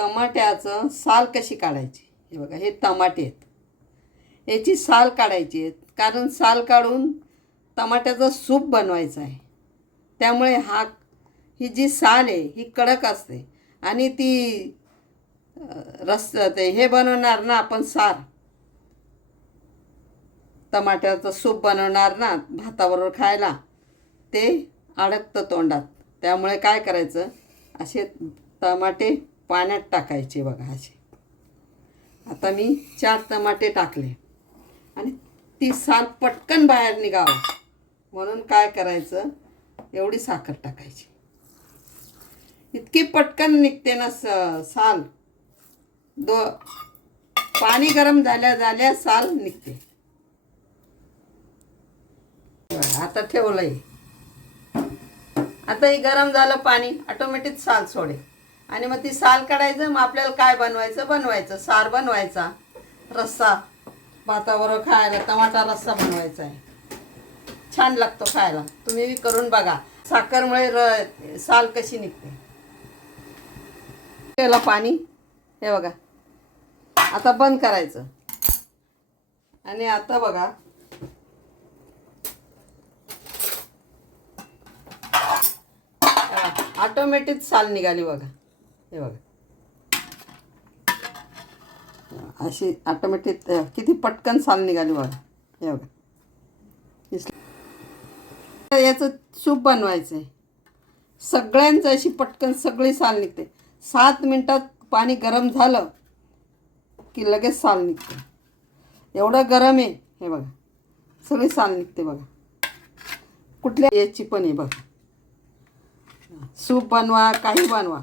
टमाट्याचं साल कशी काढायची? हे बघा हे टमाटे आहेत. याची साल काढायची आहेत. कारण साल काढून टमाट्याचं सूप बनवायचं आहे. त्यामुळे हा ही जी साल आहे ही कडक असते. आणि ती अं, रस ते हे बनवणार ना आपण सार. टमाट्याचं सूप बनवणार ना भाताबरोबर खायला ते अडकतं तोंडात. त्यामुळे काय करायचं? असे टमाटे पाण्यात टाकायचे बघा असे. आता मी चार टमाटे टाकले. आणि ती साल पटकन बाहेर निघावं. म्हणून काय करायचं? एवढी साखर टाकायची. इतकी पटकन निघते ना स साल. दो पाणी गरम झाल्या झाल्या साल निघते. आता ठेवलंय. आता हे गरम झालं पाणी ऑटोमॅटिक साल सोडे आणि मग ती साल काढायचं मग आपल्याला काय बनवायचं? बनवायचं. सार बनवायचा. रस्सा. भाताबरोबर खायला टमाटा रस्सा बनवायचा आहे. छान लागतो खायला. तुम्ही करून बघा. साखरमुळे र साल कशी निघते. त्याला पाणी. हे बघा. आता बंद करायचं. आणि आता बघा. ऑटोमॅटिक साल निघाली बघा. हे बघा. अशी ऑटोमॅटिक किती पटकन साल निघाली बघा. हे बघा. याचं सूप बनवायचं आहे सगळ्यांचं अशी पटकन सगळी साल निघते. सात मिनटात पाणी गरम झालं की लगेच साल निघते. एवढं गरम आहे हे बघा. सगळी साल निघते बघा. कुठल्या याची पण आहे बघा. सूप बनवा काही बनवा.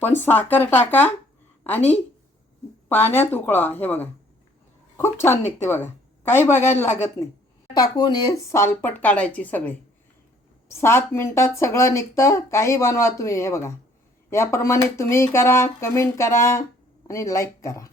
पण साखर टाका आणि पाण्यात उकळा. हे बघा. खूप छान निघते बघा. काही बघायला लागत नाही. टाकून हे सालपट काढायची सगळे. सात मिनटात सगळं निघतं. काही बनवा तुम्ही. हे बघा. याप्रमाणे तुम्ही करा कमेंट करा आणि लाईक करा.